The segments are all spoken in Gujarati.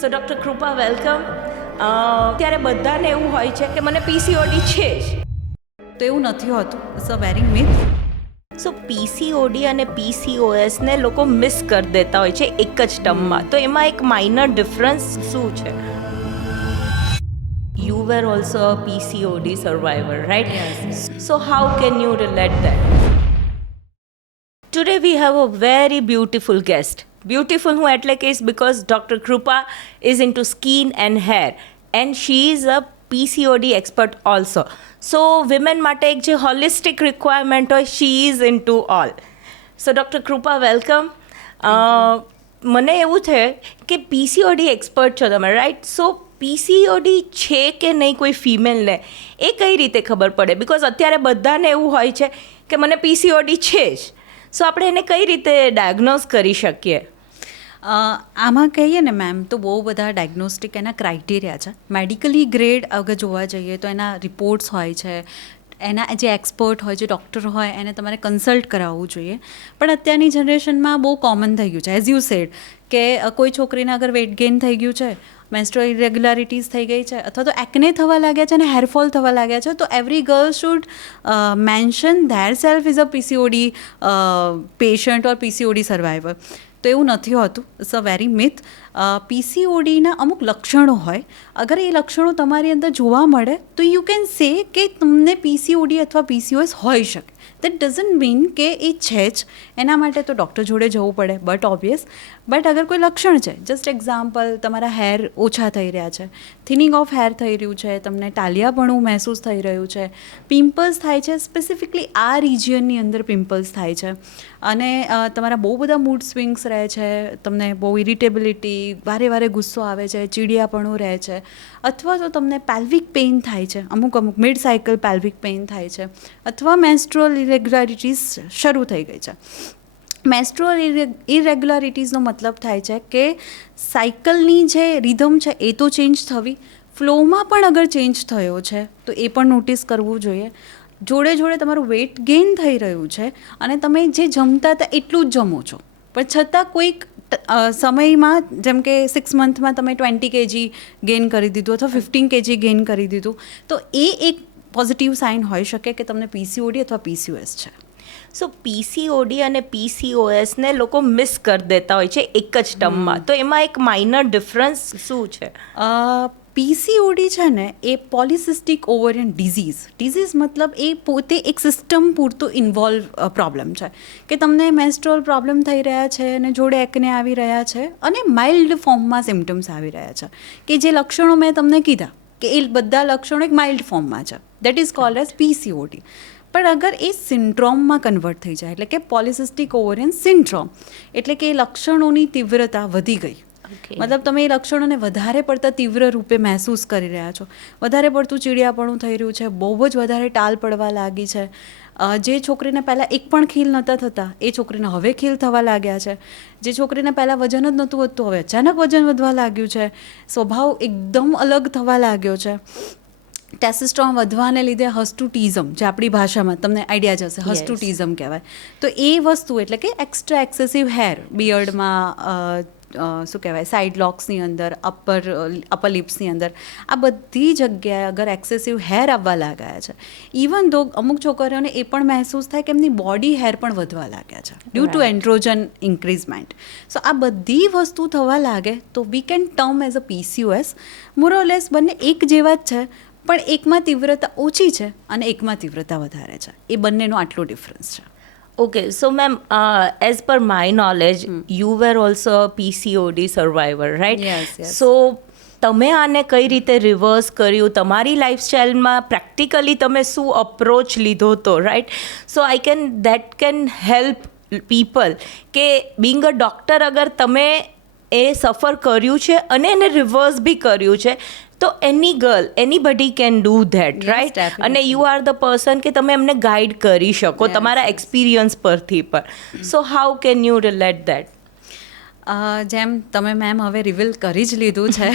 સો ડૉક્ટર કૃપા વેલકમ. ત્યારે બધાને એવું હોય છે કે મને પીસીઓડી છે જ. તો એવું નથી હોતું. It's a very myth. So PCOD અને પીસીઓએસને લોકો મિસ કરી દેતા હોય છે એક જ ટર્મમાં. તો એમાં એક માઇનર ડિફરન્સ શું છે? You were also a PCOD survivor, right? Yes. So how can you relate that? Today we have a very beautiful guest. Beautiful હું એટલે કહીશ because Dr. Krupa is into skin and hair and she is a PCOD expert also. So women માટે એક જે holistic requirement હોય, she is into all. So Dr. Krupa welcome. મને એવું છે કે પીસીઓડી એક્સપર્ટ છો તમે, રાઈટ? સો પીસીઓડી છે કે નહીં કોઈ ફિમેલને, એ કઈ રીતે ખબર પડે? બિકોઝ અત્યારે બધાને એવું હોય છે કે મને પીસીઓડી છે જ. સો આપણે એને કઈ રીતે ડાયગ્નોઝ કરી શકીએ? આમાં કહીએ ને મેમ, તો બહુ બધા ડાયગ્નોસ્ટિક એના ક્રાઇટેરિયા છે. મેડિકલી ગ્રેડ અગર જોવા જઈએ તો એના રિપોર્ટ્સ હોય છે, એના જે એક્સપર્ટ હોય, જે ડૉક્ટર હોય, એને તમારે કન્સલ્ટ કરાવવું જોઈએ. પણ અત્યારની જનરેશનમાં બહુ કોમન થઈ ગયું છે, એઝ યુ સેડ, કે કોઈ છોકરીને અગર વેઇટ ગેઇન થઈ ગયું છે, મેન્સ્ટ્રુઅલ ઇરેગ્યુલારિટીઝ થઈ ગઈ છે, અથવા તો એકને થવા લાગ્યા છે અને હેરફોલ થવા લાગ્યા છે, તો every girl should mention their self is a PCOD patient or PCOD survivor. તો એવું નથી હોતું. It's a very myth. પીસીઓડીના અમુક લક્ષણો હોય, અગર એ લક્ષણો તમારી અંદર જોવા મળે તો યુ કેન સે કે તમને પીસીઓડી અથવા પીસીઓએસ હોઈ શકે. દેટ ડઝન્ટ મીન કે એ છે જ. એના માટે તો ડૉક્ટર જોડે જવું પડે, બટ ઓબ્વિયસ. બટ અગર કોઈ લક્ષણ છે, જસ્ટ એક્ઝામ્પલ, તમારા હેર ઓછા થઈ રહ્યા છે, થિનિંગ ઓફ હેર થઈ રહ્યું છે, તમને ટાલિયાપણું મહેસૂસ થઈ રહ્યું છે, પિમ્પલ્સ થાય છે, સ્પેસિફિકલી આ રિજિયનની અંદર પિમ્પલ્સ થાય છે, અને તમારા બહુ બધા મૂડ સ્વિંગ્સ રહે છે, તમને બહુ ઇરિટેબિલિટી, વારે વારે ગુસ્સો આવે છે, ચીડિયાપણું રહે છે, અથવા તો તમને પેલ્વિક પેઇન થાય છે, અમુક મિડ સાયકલ પેલ્વિક પેઇન થાય છે, અથવા મેન્સ્ટ્રુઅલ ઇરેગ્યુલારિટીઝ શરૂ થઈ ગઈ છે. મેન્સ્ટ્રુઅલ ઇરેગ્યુલારિટીઝનો મતલબ થાય છે કે સાયકલની જે રિધમ છે એ તો ચેન્જ થવી, ફ્લોમાં પણ અગર ચેન્જ થયો છે તો એ પણ નોટિસ કરવું જોઈએ. જોડે જોડે તમારું વેઇટ ગેઇન થઈ રહ્યું છે અને તમે જે જમતા હતા એટલું જ જમો છો, પણ છતાં કોઈક સમયમાં, જેમ કે 6 મંથમાં તમે 20 kg ગેઇન કરી દીધું અથવા 15 kg ગેઇન કરી દીધું, તો એ એક પોઝિટિવ સાઇન હોઈ શકે કે તમને પીસીઓડી અથવા પીસીઓએસ છે. સો પીસીઓડી અને પીસીઓએસને લોકો મિસ કરી દેતા હોય છે એક જ ટર્મમાં. તો એમાં એક માઇનર ડિફરન્સ શું છે? પીસીઓડી છે ને એ પોલિસિસ્ટિક ઓવરિયન ડિઝીઝ મતલબ એ પોતે એક સિસ્ટમ પૂરતું ઇન્વોલ્વ પ્રોબ્લેમ છે, કે તમને મેન્સ્ટ્રુઅલ પ્રોબ્લેમ થઈ રહ્યા છે અને જોડે એકને આવી રહ્યા છે અને માઇલ્ડ ફોર્મમાં સિમ્ટમ્સ આવી રહ્યા છે, કે જે લક્ષણો મેં તમને કીધા કે એ બધા લક્ષણો એક માઇલ્ડ ફોર્મમાં છે. That is called as PCOD. પણ અગર એ સિન્ડ્રોમમાં કન્વર્ટ થઈ જાય, એટલે કે પોલિસિસ્ટિક ઓવરિયન સિન્ડ્રોમ, એટલે કે એ લક્ષણોની તીવ્રતા વધી ગઈ, મતલબ તમે એ લક્ષણોને વધારે પડતા તીવ્ર રૂપે મહેસૂસ કરી રહ્યા છો, વધારે પડતું ચીડિયાપણું થઈ રહ્યું છે, બહુ જ વધારે ટાલ પડવા લાગી છે, જે છોકરીને પહેલાં એક પણ ખીલ નહોતા થતા એ છોકરીને હવે ખીલ થવા લાગ્યા છે, જે છોકરીને પહેલાં વજન જ નહોતું વધતું હવે અચાનક વજન વધવા લાગ્યું છે, સ્વભાવ એકદમ અલગ થવા લાગ્યો છે, ટેસ્ટોસ્ટેરોન વધવાને લીધે હસ્ટુટિઝમ, જે આપણી ભાષામાં તમને આઈડિયા જ હશે, હસ્ટુટિઝમ કહેવાય. તો એ વસ્તુ એટલે કે એક્સ્ટ્રા એક્સેસિવ હેર બિયર્ડમાં, શું કહેવાય, સાઇડ લોક્સની અંદર, અપર લિપ્સની અંદર, આ બધી જગ્યાએ અગર એક્સેસિવ હેર આવવા લાગ્યા છે, ઇવન ધો અમુક છોકરીઓને એ પણ મહેસૂસ થાય કે એમની બોડી હેર પણ વધવા લાગ્યા છે due to androgen increment. So આ બધી વસ્તુ થવા લાગે તો we can term as a PCOS. More or less બંને એક જેવા જ છે, પણ એકમાં તીવ્રતા ઓછી છે અને એકમાં તીવ્રતા વધારે છે. એ બંનેનો આટલો ડિફરન્સ છે. Okay, so ma'am, as per my knowledge, you were also PCOD survivor, right? Yes, yes. સો તમે આને કઈ રીતે રિવર્સ કર્યું? તમારી લાઈફસ્ટાઈલમાં પ્રેક્ટિકલી તમે શું અપ્રોચ લીધો હતો, right? So that can help people કે બિંગ અ ડૉક્ટર, અગર તમે એ સફર કર્યું છે અને એને રિવર્સ બી કર્યું છે, તો any girl, anybody can do that, Yes, right? definitely. અને યુ આર ધ પર્સન કે તમે એમને ગાઈડ કરી શકો તમારા એક્સપિરિયન્સ પરથી પણ. So how can you relate that? જેમ તમે મેમ હવે રિવીલ કરી જ લીધું છે,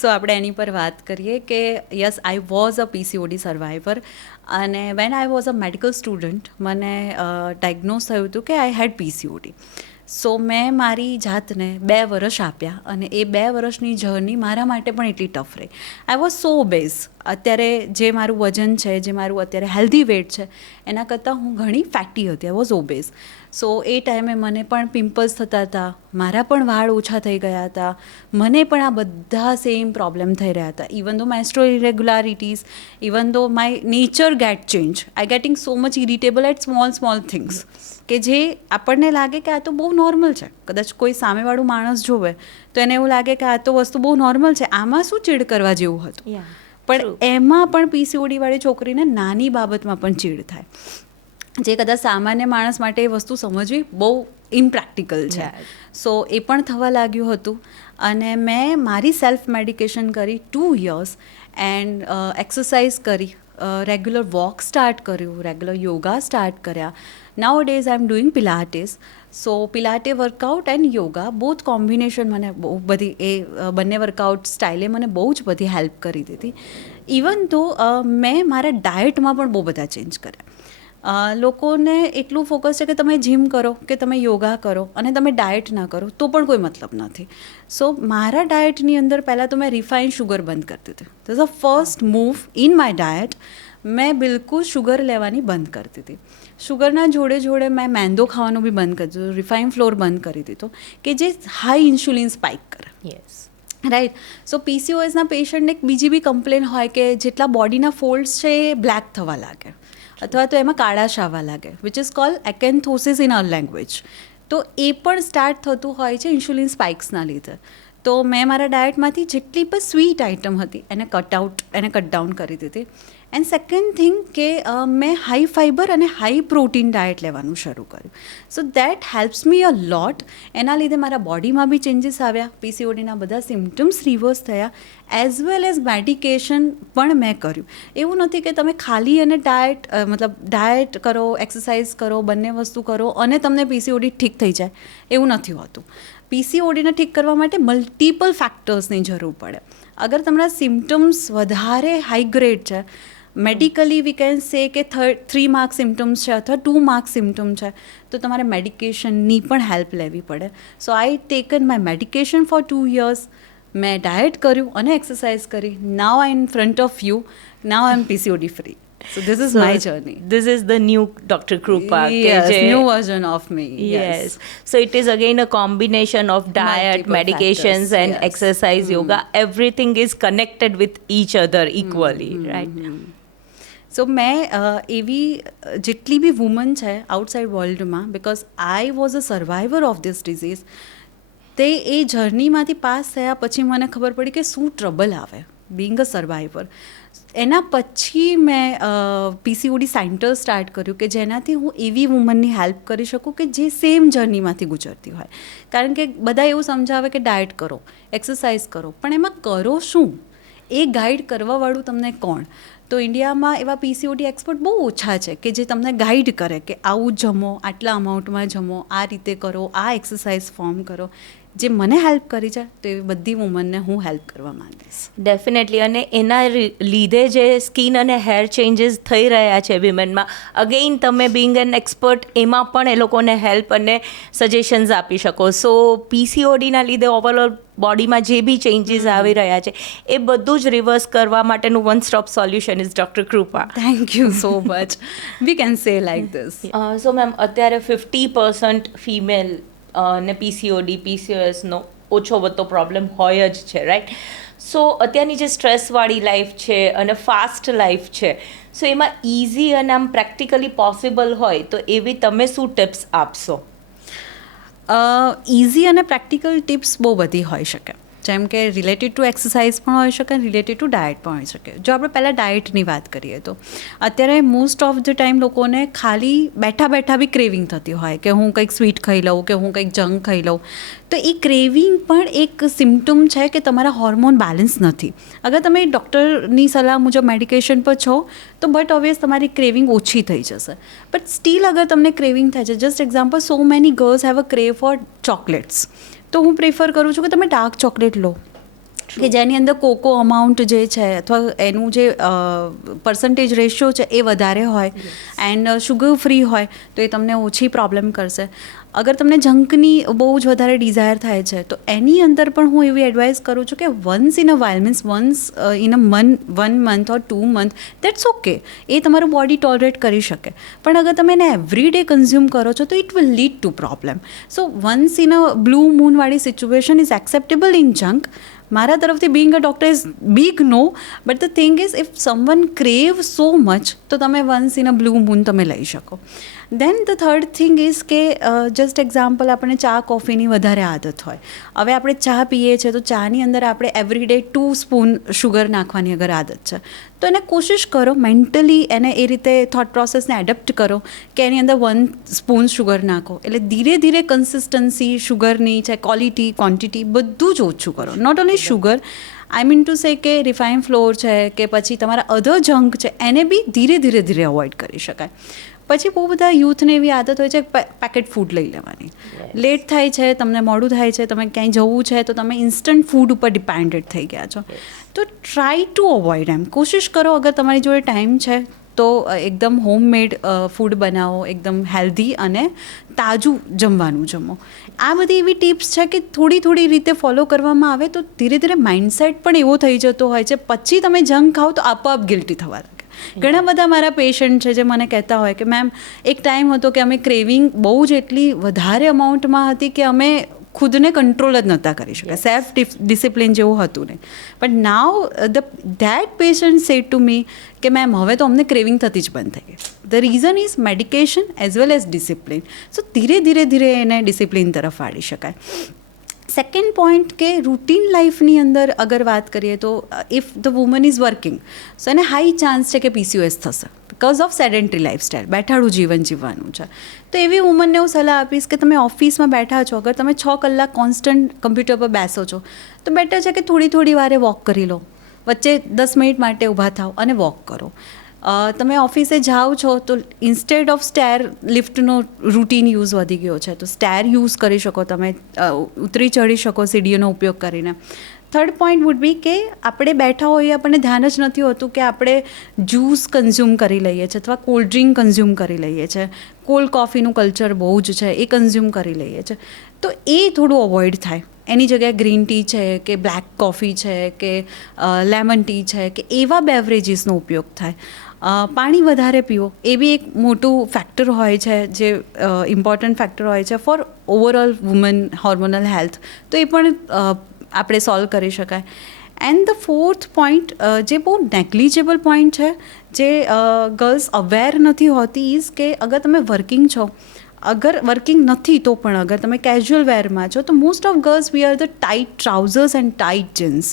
સો આપણે એની પર વાત કરીએ કે yes, I was a PCOD survivor. અને when I was a medical student મને ડાયગ્નોઝ થયું હતું કે આઈ હેડ પીસીઓડી. સો મેં મારી જાતને 2 વર્ષ આપ્યા અને એ 2 વર્ષની જર્ની મારા માટે પણ એટલી ટફ રહી. I was so ઓબેઝ. અત્યારે જે મારું વજન છે, જે મારું અત્યારે હેલ્ધી વેટ છે, એના કરતાં હું ઘણી ફેટી હતી. I was ઓબેઝ. સો એ ટાઈમે મને પણ પિમ્પલ્સ થતા હતા, મારા પણ વાળ ઓછા થઈ ગયા હતા, મને પણ આ બધા સેમ પ્રોબ્લેમ થઈ રહ્યા હતા. Even though menstrual irregularities, even though my nature get change, I getting so much irritable at small things, કે જે આપણને લાગે કે આ તો બહુ નોર્મલ છે. કદાચ કોઈ સામેવાળું માણસ જોવે તો એને એવું લાગે કે આ તો વસ્તુ બહુ નોર્મલ છે, આમાં શું ચીડ કરવા જેવું હતું. પણ એમાં પણ પીસીઓડી વાળી છોકરીને નાની બાબતમાં પણ ચીડ થાય, જે કદાચ સામાન્ય માણસ માટે એ વસ્તુ સમજવી બહુ ઇમ્પ્રેક્ટિકલ છે. સો એ પણ થવા લાગ્યું હતું અને મેં મારી સેલ્ફ મેડિકેશન કરી 2 years એન્ડ એક્સરસાઇઝ કરી, રેગ્યુલર વોક સ્ટાર્ટ કર્યું, રેગ્યુલર યોગા સ્ટાર્ટ કર્યા. Now days I am doing pilates. So pilates workout and yoga both combination મને બહુ બધી બંને વર્કઆઉટ સ્ટાઇલે મને બહુ જ બધી હેલ્પ કરી દીધી. ઇવન તો મેં મારા ડાયટમાં પણ બહુ બધા ચેન્જ કર્યા. લોકોને એટલું ફોકસ છે કે તમે જીમ કરો કે તમે યોગા કરો અને તમે ડાયટ ના કરો તો પણ કોઈ મતલબ નથી. સો મારા ડાયટની અંદર પહેલાં તો મેં રિફાઇન્ડ શુગર બંધ કરી દીધી. This a first move in my diet. મેં બિલકુલ શુગર લેવાની બંધ કરી દીધી. શુગરના જોડે મેં મેંદો ખાવાનું બી બંધ કરી દીધું, રિફાઇન ફ્લોર બંધ કરી દીધો, કે જે હાઈ ઇન્સ્યુલિન સ્પાઇક કરે. Yes, right. સો પીસીઓએસના પેશન્ટને એક બીજી બી કમ્પ્લેન હોય કે જેટલા બોડીના ફોલ્ડ્સ છે એ બ્લેક થવા લાગે અથવા તો એમાં કાળાશ આવવા લાગે, which is called acanthosis in our language. તો એ પણ સ્ટાર્ટ થતું હોય છે ઇન્સ્યુલિન સ્પાઇક્સના લીધે. તો મેં મારા ડાયટમાંથી જેટલી પણ સ્વીટ આઇટમ હતી એને કટ ડાઉન કરી દીધી. એન્ડ સેકન્ડ થિંગ કે મેં હાઈ ફાઇબર અને હાઈ પ્રોટીન ડાયટ લેવાનું શરૂ કર્યું. સો દેટ હેલ્પ્સ મી અ લોટ. એના લીધે મારા બોડીમાં બી ચેન્જીસ આવ્યા, પીસીઓડીના બધા સિમ્ટમ્સ રિવર્સ થયા, એઝ વેલ એઝ મેડિકેશન પણ મેં કર્યું. એવું નથી કે તમે ખાલી અને ડાયટ કરો, એક્સરસાઇઝ કરો, બંને વસ્તુ કરો અને તમને પીસીઓડી ઠીક થઈ જાય, એવું નથી હોતું. પીસીઓડીને ઠીક કરવા માટે મલ્ટિપલ ફેક્ટર્સની જરૂર પડે. અગર તમારા સિમ્ટમ્સ વધારે હાઈ ગ્રેડ છે, મેડિકલી વી કેન સે કે 3 માર્ક સિમ્ટમ્સ છે અથવા 2 માર્ક સિમ્ટમ છે, તો તમારે મેડિકેશનની પણ હેલ્પ લેવી પડે. So I taken my medication for 2 years. મેં ડાયટ કર્યું અને એક્સરસાઇઝ કરી. Now I in front of you. Now I am PCOD free. So this is my journey. This is the new Dr. Krupa. Yes, new version of me. Yes. So it is again a combination of diet, Multiple medications factors, and yes. exercise, yoga. Everything is connected with each other equally, right? સો મેં એવી જેટલી બી વુમન છે આઉટસાઇડ વર્લ્ડમાં, because I was a survivor of this disease, તે એ જર્નીમાંથી પાસ થયા પછી મને ખબર પડી કે શું ટ્રબલ આવે બિંગ અ સર્વાઈવર. એના પછી મેં પીસીઓડી સેન્ટર સ્ટાર્ટ કર્યું કે જેનાથી હું એવી વુમનની હેલ્પ કરી શકું કે જે સેમ જર્નીમાંથી ગુજરતી હોય. કારણ કે બધા એવું સમજાવે કે ડાયટ કરો, એક્સરસાઇઝ કરો, પણ એમાં કરો શું, એ ગાઈડ કરવાવાળું તમને કોણ? તો ઇન્ડિયામાં એવા પીસીઓડી એક્સપર્ટ બહુ ઓછા છે કે જે તમને ગાઈડ કરે કે આવું જમો, આટલા અમાઉન્ટમાં જમો, આ રીતે કરો, આ એક્સરસાઇઝ ફોર્મ કરો. જે મને હેલ્પ કરી છે તો એવી બધી વુમનને હું હેલ્પ કરવા માંગીશ. ડેફિનેટલી. અને એના લીધે જે સ્કિન અને હેર ચેન્જીસ થઈ રહ્યા છે વિમેનમાં, અગેઇન તમે બિંગ એન એક્સપર્ટ એમાં પણ એ લોકોને હેલ્પ અને સજેશન્સ આપી શકો. સો પીસીઓડીના લીધે ઓવરઓલ બોડીમાં જે બી ચેન્જીસ આવી રહ્યા છે એ બધું જ રિવર્સ કરવા માટેનું one stop solution is doctor Krupa. Thank you so much. We can say like this. So ma'am, અત્યારે 50% ફિમેલ ને પીસીઓએસનો ઓછો વધતો પ્રોબ્લેમ હોય જ છે, રાઈટ? સો અત્યારની જે સ્ટ્રેસવાળી લાઈફ છે અને ફાસ્ટ લાઈફ છે, સો એમાં ઇઝી અને આમ પ્રેક્ટિકલી પોસિબલ હોય તો એવી તમે શું ટિપ્સ આપશો? ઇઝી અને પ્રેક્ટિકલ ટિપ્સ બહુ બધી હોઈ શકે. જેમ કે રિલેટેડ ટુ એક્સરસાઇઝ પણ હોઈ શકે અને રિલેટેડ ટુ ડાયટ પણ હોઈ શકે. જો આપણે પહેલાં ડાયટની વાત કરીએ તો અત્યારે મોસ્ટ ઓફ ધ ટાઈમ લોકોને ખાલી બેઠા બી ક્રેવિંગ થતી હોય કે હું કંઈક સ્વીટ ખાઈ લઉં કે હું કંઈક જંક ખાઈ લઉં. તો એ ક્રેવિંગ પણ એક સિમ્ટમ છે કે તમારા હોર્મોન બેલેન્સ નથી. અગર તમે ડૉક્ટરની સલાહ મુજબ મેડિકેશન પર છો તો બટ ઓબ્વિયસ તમારી ક્રેવિંગ ઓછી થઈ જશે. બટ સ્ટીલ અગર તમને ક્રેવિંગ થાય છે, just example, so many girls have a crave for chocolates, તો હું પ્રેફર કરું છું કે તમે ડાર્ક ચોકલેટ લો, કે જેની અંદર કોકો અમાઉન્ટ જે છે અથવા એનું જે પર્સન્ટેજ રેશિયો છે એ વધારે હોય એન્ડ શુગર ફ્રી હોય તો એ તમને ઓછી પ્રોબ્લેમ કરશે. અગર તમને જંકની બહુ જ વધારે ડિઝાયર થાય છે તો એની અંદર પણ હું એવી એડવાઇસ કરું છું કે once in a while means once in a 1 month or 2 month that's okay, એ તમારું બોડી ટોલરેટ કરી શકે. પણ અગર તમે એને એવરી ડે કન્ઝ્યુમ કરો છો તો it will lead to problem. So once in a blue મૂનવાળી situation is acceptable in junk. મારા તરફથી being a doctor is big no, but the thing is if someone crave so much તો તમે once in a blue moon તમે લઈ શકો. Then the third thing is કે જસ્ટ એક્ઝામ્પલ આપણને ચા કોફીની વધારે આદત હોય. હવે આપણે ચા પીએ છીએ તો ચાની અંદર આપણે એવરી ડે 2 સ્પૂન શુગર નાખવાની અગર આદત છે તો એને કોશિશ કરો મેન્ટલી એને એ રીતે થોટ પ્રોસેસને એડપ્ટ કરો કે એની અંદર 1 સ્પૂન શુગર નાખો. એટલે ધીરે ધીરે કન્સિસ્ટન્સી શુગરની છે, ક્વોલિટી, ક્વોન્ટિટી બધું જ ઓછું કરો. Not only sugar, I mean to say કે રિફાઇન ફ્લોર છે કે પછી તમારા અધર જંક છે એને બી ધીરે ધીરે ધીરે અવોઇડ કરી શકાય. પછી બહુ બધા યુથને એવી આદત હોય છે પેકેટ ફૂડ લઈ લેવાની. લેટ થાય છે, તમને મોડું થાય છે, તમે ક્યાંય જવું છે તો તમે ઇન્સ્ટન્ટ ફૂડ ઉપર ડિપેન્ડેડ થઈ ગયા છો. તો ટ્રાય ટુ અવોઇડ એમ. કોશિશ કરો અગર તમારી જોડે ટાઈમ છે તો એકદમ હોમમેડ ફૂડ બનાવો, એકદમ હેલ્ધી અને તાજું જમવાનું જમો. આ બધી એવી ટિપ્સ છે કે થોડી થોડી રીતે ફોલો કરવામાં આવે તો ધીરે ધીરે માઇન્ડસેટ પણ એવો થઈ જતો હોય છે. પછી તમે જંક ખાઓ તો આપોઆપ ગિલ્ટી થવા લાગે. ઘણા બધા મારા પેશન્ટ છે જે મને કહેતા હોય કે મેમ એક ટાઈમ હતો કે અમે ક્રેવિંગ બહુ જ એટલી વધારે અમાઉન્ટમાં હતી કે અમે ખુદને કંટ્રોલ જ નહોતા કરી શક્યા. સેલ્ફ ડિસિપ્લિન જેવું હતું નહીં. But now that patient said to me કે મેમ હવે તો અમને ક્રેવિંગ થતી જ બંધ થઈ ગઈ. The reason is medication as well as discipline. So ધીરે ધીરે ધીરે એને ડિસિપ્લિન તરફ વાળી શકાય. સેકન્ડ પોઈન્ટ કે રૂટીન લાઈફની અંદર અગર વાત કરીએ તો if the woman is working so એને હાઈ ચાન્સ છે કે પીસીઓએસ થશે બિકોઝ ઓફ સેડેન્ટરી લાઈફસ્ટાઈલ, બેઠાડું જીવન જીવવાનું છે. તો એવી વુમનને હું સલાહ આપીશ કે તમે ઓફિસમાં બેઠા છો, અગર તમે 6 કલાક કોન્સ્ટન્ટ કમ્પ્યુટર પર બેસો છો તો બેટર છે કે થોડી થોડી વારે વોક કરી લો, વચ્ચે 10 મિનિટ માટે ઊભા થાઓ અને વોક કરો. તમે ઓફિસે જાઓ છો તો ઇન્સ્ટેડ ઓફ સ્ટેર લિફ્ટનો રૂટીન યુઝ વધી ગયો છે તો સ્ટેર યુઝ કરી શકો, તમે ઉતરી ચડી શકો સીડીઓનો ઉપયોગ કરીને. થર્ડ પોઈન્ટ વુડ બી કે આપણે બેઠા હોઈએ આપણને ધ્યાન જ નથી હોતું કે આપણે જ્યુસ કન્ઝ્યુમ કરી લઈએ છીએ અથવા કોલ્ડ ડ્રિંક કન્ઝ્યુમ કરી લઈએ છીએ. કોલ્ડ કોફીનું કલ્ચર બહુ જ છે, એ કન્ઝ્યુમ કરી લઈએ છીએ. તો એ થોડું અવોઇડ થાય. એની જગ્યાએ ગ્રીન ટી છે કે બ્લેક કોફી છે કે લેમન ટી છે કે એવા બેવરેજીસનો ઉપયોગ થાય. પાણી વધારે પીવો એ બી એક મોટું ફેક્ટર હોય છે જે ઇમ્પોર્ટન્ટ ફેક્ટર હોય છે for overall woman hormonal health. તો એ પણ આપણે સોલ્વ કરી શકાય. એન્ડ ધ ફોર્થ પોઈન્ટ જે બહુ નેગ્લિજેબલ પોઈન્ટ છે જે ગર્લ્સ અવેર નથી હોતી ઇઝ કે અગર તમે વર્કિંગ છો, અગર વર્કિંગ નથી તો પણ અગર તમે કેઝ્યુઅલ વેરમાં છો તો most of girls VR the tight trousers and tight jeans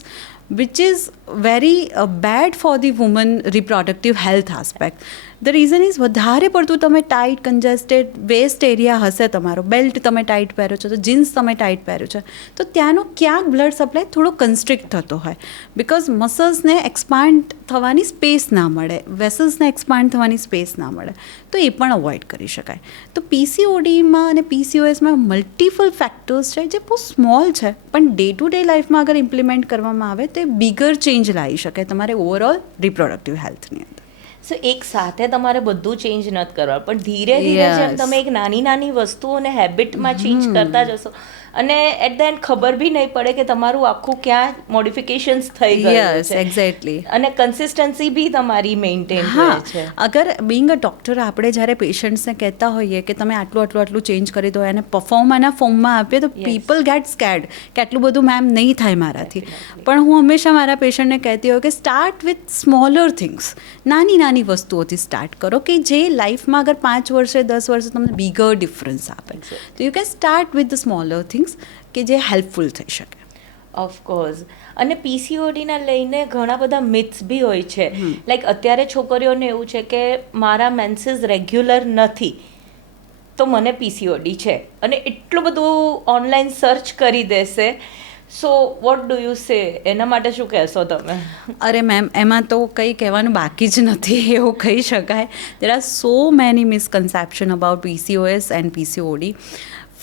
which is very bad for the woman reproductive health aspect. The reason is વધારે પડતું તમે ટાઇટ કન્જેસ્ટેડ વેસ્ટ એરિયા હશે તમારો, બેલ્ટ તમે ટાઇટ પહેરો છો તો જીન્સ તમે ટાઇટ પહેરો છો તો ત્યાંનો ક્યાંક બ્લડ સપ્લાય થોડો કન્સ્ટ્રિક્ટ થતો હોય બિકોઝ મસલ્સને એક્સપાન્ડ થવાની સ્પેસ ના મળે, વેસલ્સને એક્સપાન્ડ થવાની સ્પેસ ના મળે. તો એ પણ અવોઇડ કરી શકાય. તો પીસીઓડીમાં અને પીસીઓએસમાં મલ્ટિપલ ફેક્ટર્સ છે જે બહુ સ્મોલ છે પણ ડે ટુ ડે લાઈફમાં અગર ઇમ્પ્લિમેન્ટ કરવામાં આવે તો એ બિગર ચેન્જ લાવી શકે તમારે ઓવરઓલ રિપ્રોડક્ટિવ હેલ્થની અંદર. સો એક સાથે તમારે બધું ચેન્જ નથી કરવા પણ ધીરે ધીરે જેમ તમે એક નાની નાની વસ્તુઓને હેબિટમાં ચેન્જ કરતા જશો અને એટ ધ એન્ડ ખબર બી નહીં પડે કે તમારું આખું ક્યાં મોડિફિકેશન્સ થઈ ગયું છે. એક્ઝેક્ટલી. અને કન્સિસ્ટન્સી બી તમારી મેન્ટેન રહે છે. અગર બિંગ અ ડૉક્ટર આપણે જ્યારે પેશન્ટ્સને કહેતા હોઈએ કે તમે આટલું ચેન્જ કરી દો એને પરફોર્મના ફોર્મમાં આપીએ તો પીપલ ગેટ સ્કેર્ડ કે આટલું બધું મેમ નહીં થાય મારાથી. પણ હું હંમેશા મારા પેશન્ટને કહેતી હોઉં કે સ્ટાર્ટ વિથ સ્મોલર થિંગ્સ, નાની નાની વસ્તુઓથી સ્ટાર્ટ કરો કે જે લાઈફમાં અગર 5 વર્ષે 10 વર્ષે તમને બિગર ડિફરન્સ આપે. તો you can start with the smaller things કે જે હેલ્પફુલ થઈ શકે. ઓફકોર્સ. અને પીસીઓડીના લઈને ઘણા બધા મિથ્સ બી હોય છે. લાઈક અત્યારે છોકરીઓને એવું છે કે મારા મેન્સીસ રેગ્યુલર નથી તો મને પીસીઓડી છે અને એટલું બધું ઓનલાઈન સર્ચ કરી દેશે. So what do you say? એના માટે શું કહેશો તમે? અરે મેમ એમાં તો કંઈ કહેવાનું બાકી જ નથી એવું કહી શકાય. There are so many misconception about PCOS and PCOD.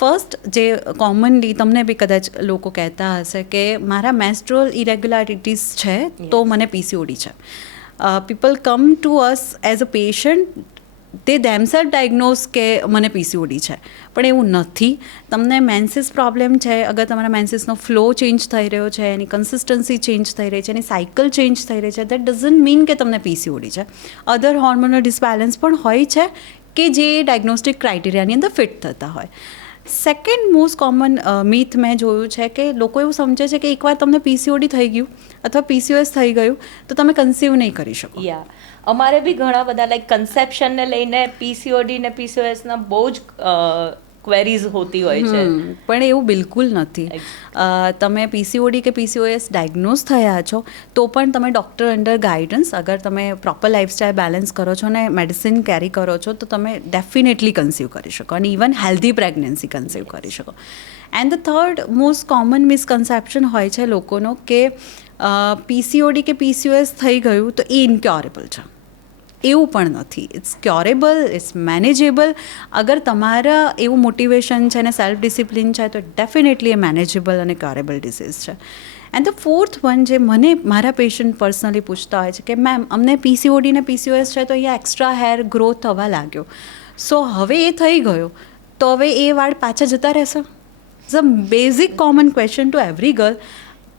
First જે કોમનલી તમને બી કદાચ લોકો કહેતા હશે કે મારા મેન્સ્ટ્રુઅલ ઇરેગ્યુલારિટીઝ છે તો મને પીસીઓડી છે. People come to us as a patient, તે ધેમસેલ્ફ ડાયગ્નોઝ કે મને પીસીઓડી છે, પણ એવું નથી. તમને મેન્સિસ પ્રોબ્લેમ છે, અગર તમારા મેન્સિસનો ફ્લો ચેન્જ થઈ રહ્યો છે, એની કન્સિસ્ટન્સી ચેન્જ થઈ રહી છે, એની સાયકલ ચેન્જ થઈ રહી છે, દેટ ડઝન્ટ મીન કે તમને પીસીઓડી છે. અધર હોર્મોનલ ડિસબેલેન્સ પણ હોય છે કે જે ડાયગ્નોસ્ટિક ક્રાઇટેરિયાની અંદર ફિટ થતા હોય. સેકન્ડ મોસ્ટ કોમન મીથ મેં જોયું છે કે લોકો એવું સમજે છે કે એકવાર તમને પીસીઓડી થઈ ગયું અથવા પીસીઓએસ થઈ ગયું તો તમે કન્સીવ નહીં કરી શકો. અમારે બી ઘણા બધા લાઈક કન્સેપ્શનને લઈને પીસીઓડી ને પીસીઓએસના બહુ જ ક્વેરીઝ હોતી હોય છે. પણ એવું બિલકુલ નથી. તમે પીસીઓડી કે પીસીઓએસ ડાયગ્નોઝ થયા છો તો પણ તમે ડૉક્ટર અંડર ગાઈડન્સ, અગર તમે પ્રોપર લાઇફસ્ટાઇલ બેલેન્સ કરો છો અને મેડિસિન કેરી કરો છો તો તમે ડેફિનેટલી કન્સીવ કરી શકો અને ઇવન હેલ્ધી પ્રેગ્નન્સી કન્સીવ કરી શકો. And the third most common misconception હોય છે લોકોનો કે પીસીઓડી કે પીસીઓએસ થઈ ગયું તો એ ઇનક્યોરેબલ છે. એવું પણ નથી. It's curable, it's manageable. અગર તમારા એવું મોટિવેશન છે અને સેલ્ફ ડિસિપ્લિન છે તો ડેફિનેટલી એ મેનેજેબલ અને ક્યોરેબલ ડિસીઝ છે. એન્ડ ધ ફોર્થ વન જે મને મારા પેશન્ટ પર્સનલી પૂછતા હોય છે કે મેમ અમને પીસીઓડી ને પીસીઓએસ છે તો અહીંયા એક્સ્ટ્રા હેર ગ્રોથ થવા લાગ્યો, સો હવે એ થઈ ગયો તો હવે એ વાળ પાછા જતા રહેશે? It's a basic common question to every girl.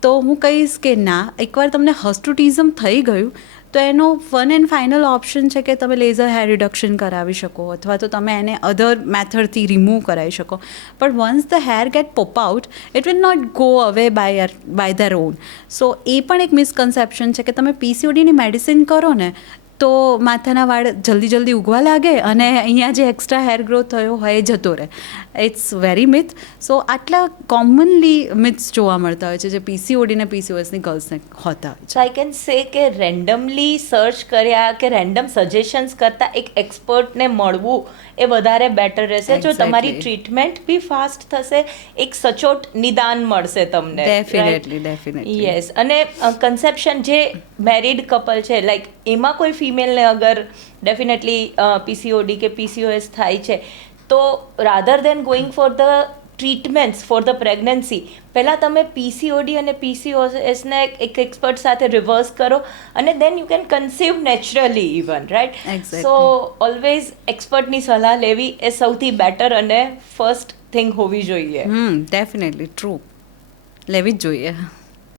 તો હું કહીશ કે ના, એકવાર તમને હર્સ્ટુટિઝમ થઈ ગયું તો એનો વન એન્ડ ફાઇનલ ઓપ્શન છે કે તમે લેઝર હેર રિડક્શન કરાવી શકો અથવા તો તમે એને અધર મેથડથી રિમૂવ કરાવી શકો. પણ once the hair get pop out it will not go away by their own. So એ પણ એક મિસકન્સેપ્શન છે કે તમે પીસીઓડીની મેડિસિન કરો ને તો માથાના વાળ જલ્દી ઉગવા લાગે અને અહીંયા જે એક્સ્ટ્રા હેર ગ્રોથ થયો હોય એ જતો રહે. It's very myth. સો આટલા કોમનલી મિથ્સ જોવા મળતા હોય છે જે પીસીઓડી ને પીસીઓએસની ગર્લ્સને હોતા હોય છે. સો આઈ કેન સે કે રેન્ડમલી સર્ચ કર્યા કે રેન્ડમ સજેશન્સ કરતાં એક એક્સપર્ટને મળવું એ વધારે બેટર રહેશે. જો તમારી ટ્રીટમેન્ટ બી ફાસ્ટ થશે, એક સચોટ નિદાન મળશે તમને. ડેફિનેટલી. યસ. અને કન્સેપ્શન જે મેરિડ કપલ છે, લાઈક એમાં કોઈ ફિમેલને અગર ડેફિનેટલી પીસીઓડી કે પીસીઓએસ થાય છે તો rather then going for the treatments for the pregnancy, પહેલાં તમે પીસીઓડી અને પીસીઓએસને એક એક્સપર્ટ સાથે રિવર્સ કરો અને then you can conceive naturally even, right? So always એક્સપર્ટની સલાહ લેવી એ સૌથી બેટર અને ફર્સ્ટ થિંગ હોવી જોઈએ. Definitely true. લેવી જ જોઈએ.